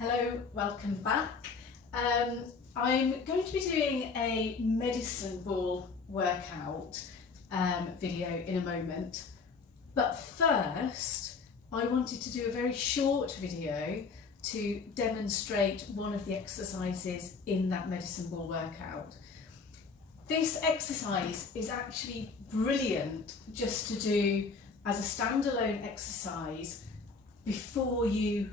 Hello, welcome back. I'm going to be doing a medicine ball workout video in a moment, but first I wanted to do a very short video to demonstrate one of the exercises in that medicine ball workout. This exercise is actually brilliant just to do as a standalone exercise before you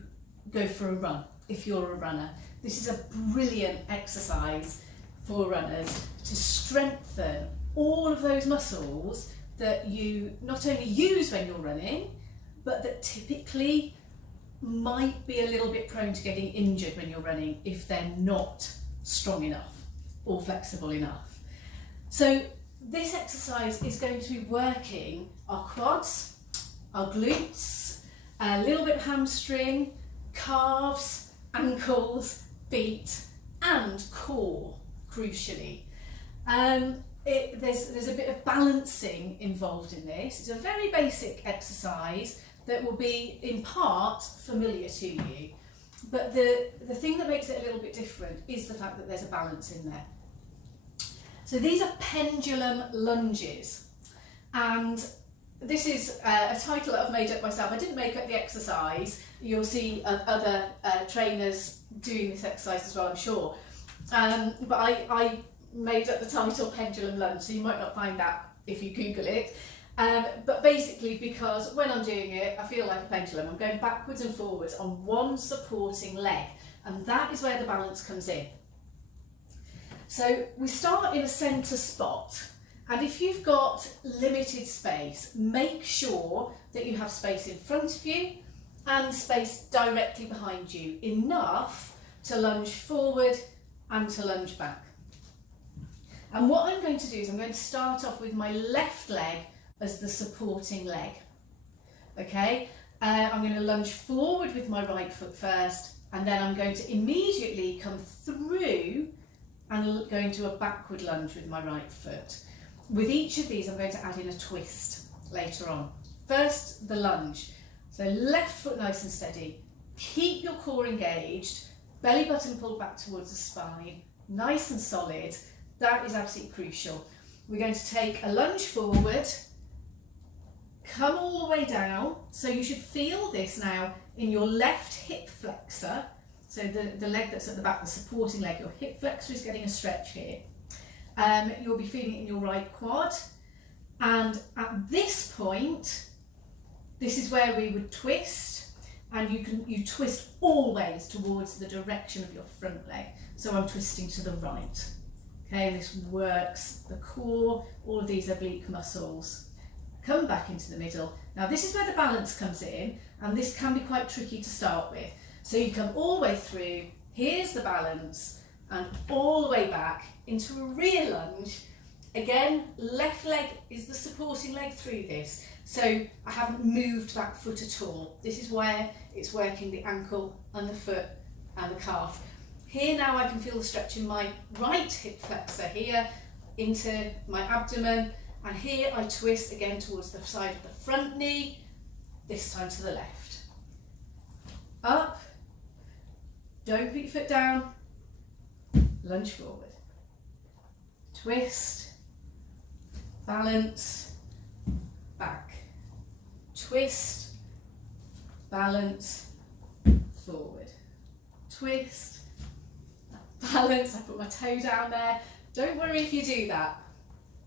go for a run, if you're a runner. This is a brilliant exercise for runners to strengthen all of those muscles that you not only use when you're running, but that typically might be a little bit prone to getting injured when you're running if they're not strong enough or flexible enough. So this exercise is going to be working our quads, our glutes, a little bit of hamstring, calves, ankles, feet and core, crucially. There's a bit of balancing involved in this. It's a very basic exercise that will be in part familiar to you, but the thing that makes it a little bit different is the fact that there's a balance in there. So these are pendulum lunges, and this is a title that I've made up myself. I didn't make up the exercise. You'll see other trainers doing this exercise as well, I'm sure. But I made up the title Pendulum Lunge, so you might not find that if you Google it. But basically, because when I'm doing it, I feel like a pendulum. I'm going backwards and forwards on one supporting leg, and that is where the balance comes in. So we start in a centre spot. And if you've got limited space, make sure that you have space in front of you and space directly behind you, enough to lunge forward and to lunge back. And what I'm going to do is I'm going to start off with my left leg as the supporting leg. Okay, I'm going to lunge forward with my right foot first, and then I'm going to immediately come through and go into a backward lunge with my right foot. With each of these, I'm going to add in a twist later on. First, the lunge. So left foot nice and steady. Keep your core engaged, belly button pulled back towards the spine, nice and solid. That is absolutely crucial. We're going to take a lunge forward, come all the way down. So you should feel this now in your left hip flexor. So the leg that's at the back, the supporting leg, your hip flexor is getting a stretch here. You'll be feeling it in your right quad, and at this point, this is where we would twist, and you twist always towards the direction of your front leg. So I'm twisting to the right. Okay, and this works the core, all of these oblique muscles. Come back into the middle. Now this is where the balance comes in, and this can be quite tricky to start with. So you come all the way through, here's the balance, and all the way back into a rear lunge. Again, left leg is the supporting leg through this. So I haven't moved that foot at all. This is where it's working the ankle and the foot and the calf. Here now I can feel the stretch in my right hip flexor here into my abdomen, and here I twist again towards the side of the front knee, this time to the left. Up, don't put your foot down, lunge forward, twist, balance, back, twist, balance, forward, twist, balance. I put my toe down there. Don't worry if you do that.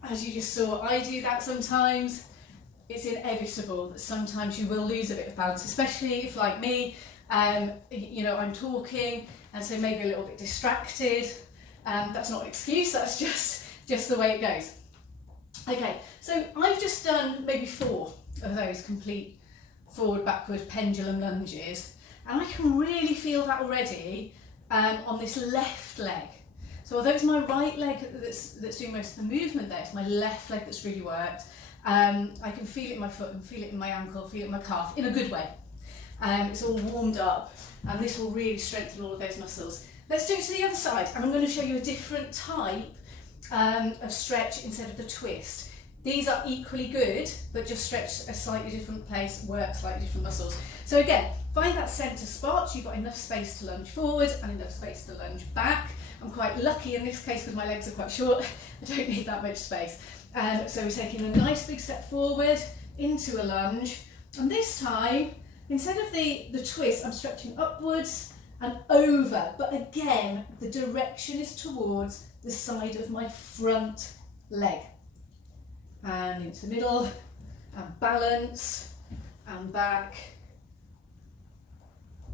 As you just saw, I do that sometimes. It's inevitable that sometimes you will lose a bit of balance, especially if, like me, I'm talking and so maybe a little bit distracted. That's not an excuse, that's just the way it goes. Okay, so I've just done maybe 4 of those complete forward backward pendulum lunges, and I can really feel that already on this left leg. So although it's my right leg that's doing most of the movement there, it's my left leg that's really worked. I can feel it in my foot, and feel it in my ankle, feel it in my calf, in a good way. It's all warmed up, and this will really strengthen all of those muscles. Let's do it to the other side, and I'm going to show you a different type of stretch instead of the twist. These are equally good, but just stretch a slightly different place, work slightly different muscles. So again, find that centre spot. You've got enough space to lunge forward and enough space to lunge back. I'm quite lucky in this case because my legs are quite short. I don't need that much space. So we're taking a nice big step forward into a lunge. And this time, instead of the twist, I'm stretching upwards and over. But again, the direction is towards the side of my front leg. And into the middle, and balance, and back,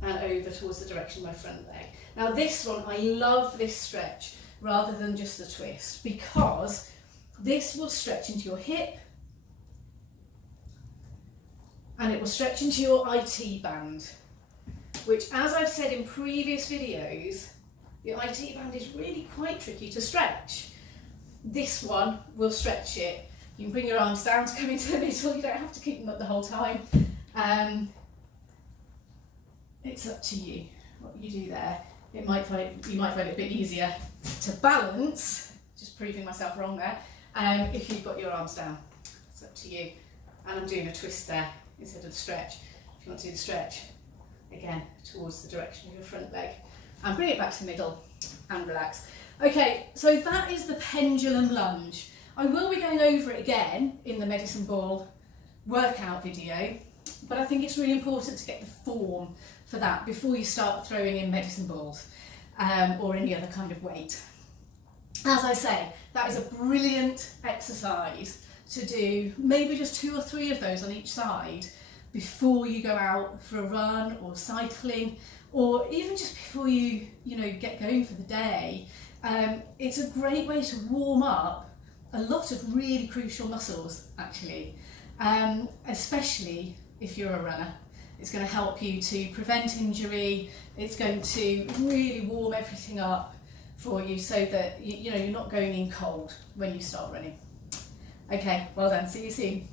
and over towards the direction of my front leg. Now this one, I love this stretch rather than just the twist, because this will stretch into your hip, and it will stretch into your IT band, which, as I've said in previous videos, the IT band is really quite tricky to stretch. This one will stretch it. You can bring your arms down to come into the middle, you don't have to keep them up the whole time. It's up to you what you do there. You might find it a bit easier to balance, just proving myself wrong there, if you've got your arms down. It's up to you. And I'm doing a twist there instead of the stretch. If you want to do the stretch, again, towards the direction of your front leg. And bring it back to the middle and relax. Okay, so that is the pendulum lunge. I will be going over it again in the medicine ball workout video, but I think it's really important to get the form for that before you start throwing in medicine balls or any other kind of weight. As I say, that is a brilliant exercise to do, maybe just 2 or 3 of those on each side before you go out for a run or cycling, or even just before you get going for the day. It's a great way to warm up a lot of really crucial muscles, actually, especially if you're a runner. It's going to help you to prevent injury. It's going to really warm everything up for you so that you're not going in cold when you start running. Okay, well done. See you soon.